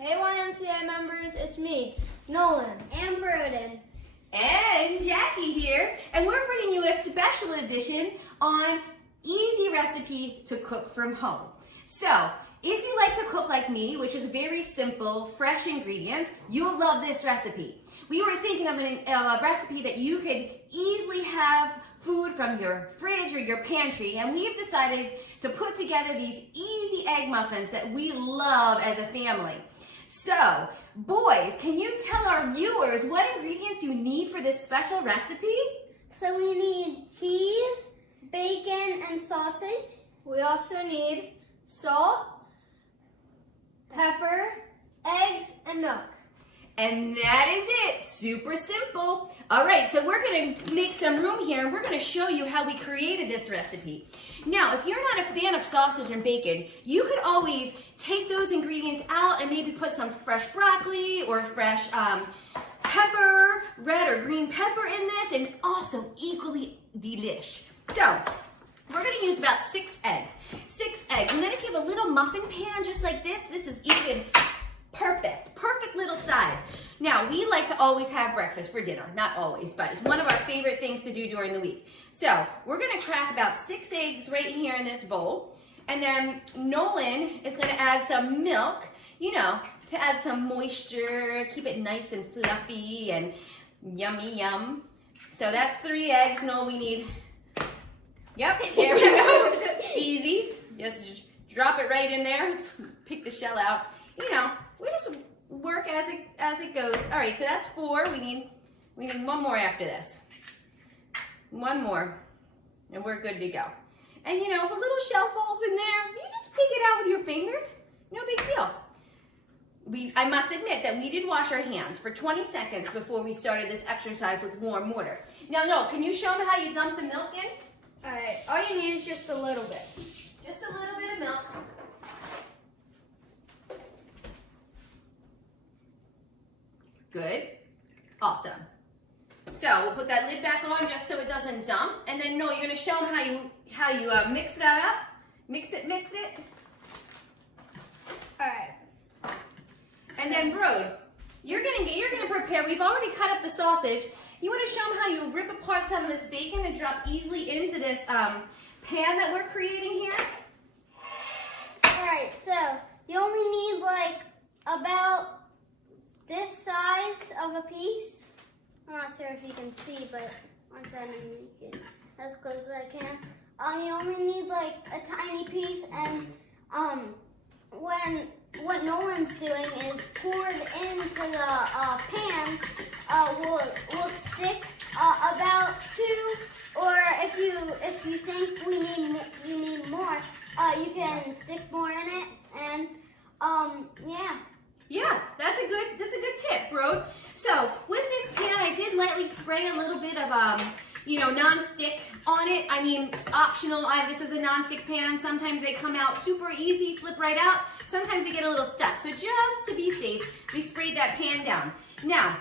Hey YMCA members, it's me, Nolan. And Broden. And Jackie here, and we're bringing you a special edition on easy recipe to cook from home. So, if you like to cook like me, which is very simple, fresh ingredients, you'll love this recipe. We were thinking of a recipe that you could easily have food from your fridge or your pantry, and we've decided to put together these easy egg muffins that we love as a family. So, boys, can you tell our viewers what ingredients you need for this special recipe? So we need cheese, bacon, and sausage. We also need salt, pepper, eggs, and milk. And that is it. Super simple. All right, so we're going to make some room here, and we're going to show you how we created this recipe. Now, if you're not a fan of sausage and bacon, you could always take those ingredients out and maybe put some fresh broccoli or fresh pepper, red or green pepper in this, and also equally delish. So, we're going to use about 6 eggs. 6 eggs. And then if you have a little muffin pan just like this is even perfect little size. Now, we like to always have breakfast for dinner. Not always, but it's one of our favorite things to do during the week. So, we're going to crack about 6 eggs right here in this bowl. And then Nolan is going to add some milk, you know, to add some moisture, keep it nice and fluffy and yummy yum. So that's 3 eggs. No, we need, yep, there we go. Easy. Just drop it right in there. Let's pick the shell out. You know, we just work as it goes. All right, so that's 4. We need 1 more after this. 1 more, and we're good to go. And you know, if a little shell falls in there, you just pick it out with your fingers. No big deal. I must admit that we did wash our hands for 20 seconds before we started this exercise with warm water. Now, Noel, can you show them how you dump the milk in? All right, all you need is just a little bit. Just a little bit of milk. Good. Awesome. So we'll put that lid back on just so it doesn't dump. And then, Noel, you're going to show them how you mix that up. Mix it. All right. And then, Broden, you're gonna prepare. We've already cut up the sausage. You want to show them how you rip apart some of this bacon and drop easily into this pan that we're creating here? Alright, so you only need like about this size of a piece. I'm not sure if you can see, but I'm trying to make it as close as I can. You only need like a tiny piece, and what Nolan's doing is poured into the pan. Will stick about 2, or if you think you need more, you can stick more in it, and yeah. Yeah, that's a good tip, Broden. So with this pan, I did lightly spray a little bit of non-stick on it. I mean, optional. This is a non-stick pan. Sometimes they come out super easy, flip right out. Sometimes they get a little stuck. So just to be safe, we sprayed that pan down. Now,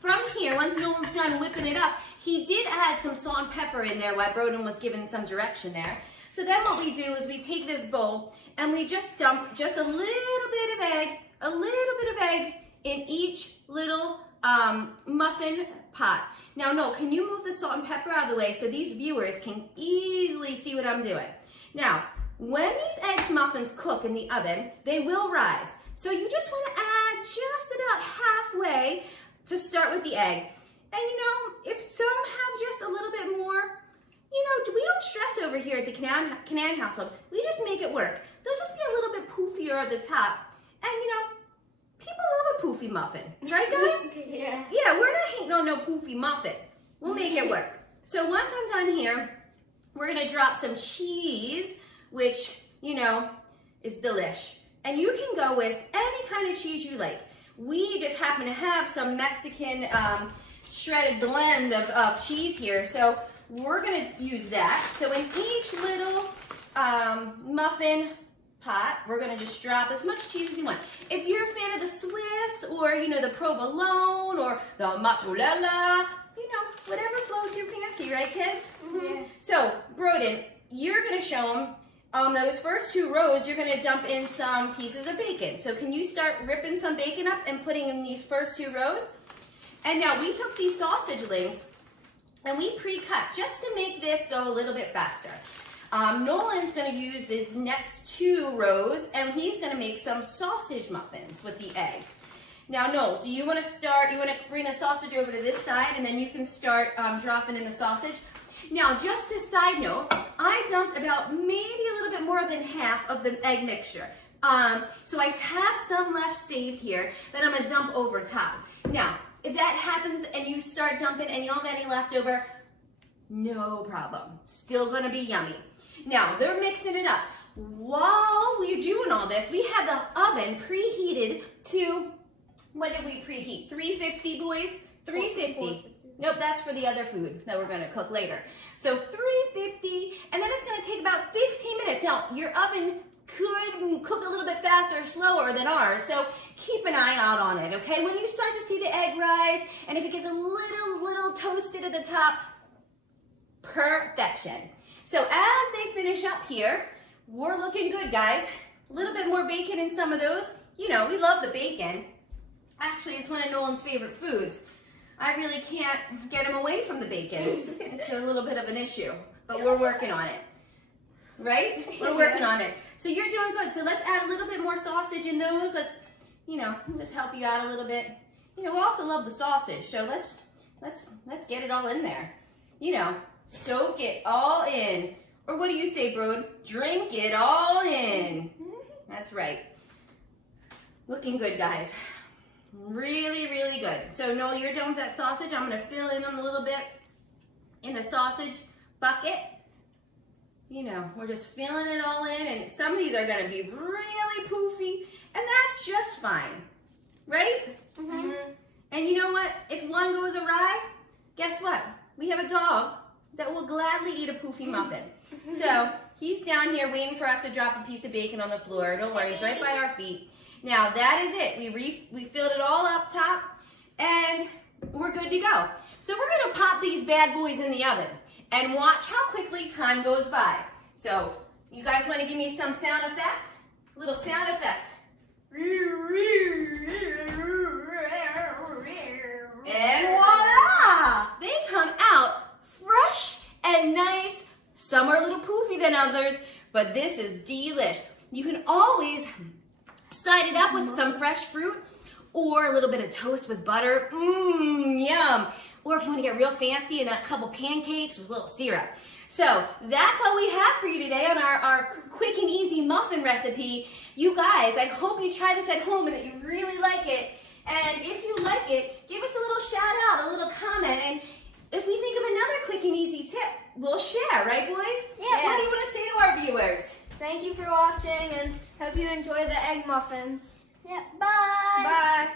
from here, once Nolan's done whipping it up, he did add some salt and pepper in there while Broden was giving some direction there. So then what we do is we take this bowl and we just dump just a little bit of egg in each little muffin pot. Now, Noel, can you move the salt and pepper out of the way so these viewers can easily see what I'm doing? Now, when these egg muffins cook in the oven, they will rise. So you just want to add just about halfway to start with the egg. And you know, if some have just a little bit more, you know, we don't stress over here at the Canan household. We just make it work. They'll just be a little bit poofier at the top. And you know, people love a poofy muffin, right guys? Yeah. Yeah, we're not hating on no poofy muffin. We'll make it work. So once I'm done here, we're gonna drop some cheese, which, you know, is delish. And you can go with any kind of cheese you like. We just happen to have some Mexican shredded blend of cheese here, so we're gonna use that. So in each little muffin pot, we're gonna just drop as much cheese as you want. If you're a fan of the Swiss, or you know, the provolone, or the mozzarella, you know, whatever floats your fancy, right kids? Mm-hmm. So, Broden, you're gonna show them on those first 2 rows, you're gonna dump in some pieces of bacon. So can you start ripping some bacon up and putting in these first 2 rows? And now we took these sausage links and we pre-cut just to make this go a little bit faster. Nolan's gonna use his next 2 rows and he's gonna make some sausage muffins with the eggs. Now, Noel, do you wanna bring the sausage over to this side and then you can start dropping in the sausage? Now, just a side note, I dumped about maybe a little bit more than half of the egg mixture. So I have some left saved here that I'm gonna dump over top. Now, if that happens and you start dumping and you don't have any left over, no problem. Still gonna be yummy. Now, they're mixing it up. While we're doing all this, we have the oven preheated to, what did we preheat? 350, boys? 350. Nope, that's for the other food that we're gonna cook later. So 350, and then it's gonna take about 15 minutes. Now, your oven could cook a little bit faster or slower than ours, so keep an eye out on it, okay? When you start to see the egg rise, and if it gets a little toasted at the top, perfection. So as they finish up here, we're looking good, guys. A little bit more bacon in some of those. You know, we love the bacon. Actually, it's one of Nolan's favorite foods. I really can't get him away from the bacon. It's a little bit of an issue, but we're working on it. Right? We're working on it. So you're doing good. So let's add a little bit more sausage in those. Let's, you know, just help you out a little bit. You know, we also love the sausage, so let's get it all in there. You know, soak it all in. Or what do you say, Broden? Drink it all in. That's right. Looking good, guys. Really, really good. So Noel, you're done with that sausage. I'm gonna fill in a little bit in the sausage bucket. You know, we're just filling it all in, and some of these are gonna be really poofy, and that's just fine, right? Mm-hmm. And you know what? If one goes awry, guess what? We have a dog that will gladly eat a poofy muffin. So he's down here waiting for us to drop a piece of bacon on the floor. Don't worry, he's right by our feet. Now that is it. We filled it all up top, and we're good to go. So we're gonna pop these bad boys in the oven and watch how quickly time goes by. So you guys wanna give me some sound effect? A little sound effect. And voila! They come out fresh and nice. Some are a little poofy than others, but this is delish. You can always side it up with some fresh fruit or a little bit of toast with butter. Mmm, yum. Or if you want to get real fancy, and a couple pancakes with a little syrup. So that's all we have for you today on our quick and easy muffin recipe. You guys, I hope you try this at home and that you really like it. And if you like it, give us a little shout out, a little comment, and if we think of another quick and easy tip, we'll share, right boys? Yeah. What do you want to say to our viewers? Thank you for watching and hope you enjoy the egg muffins. Yeah, bye. Bye.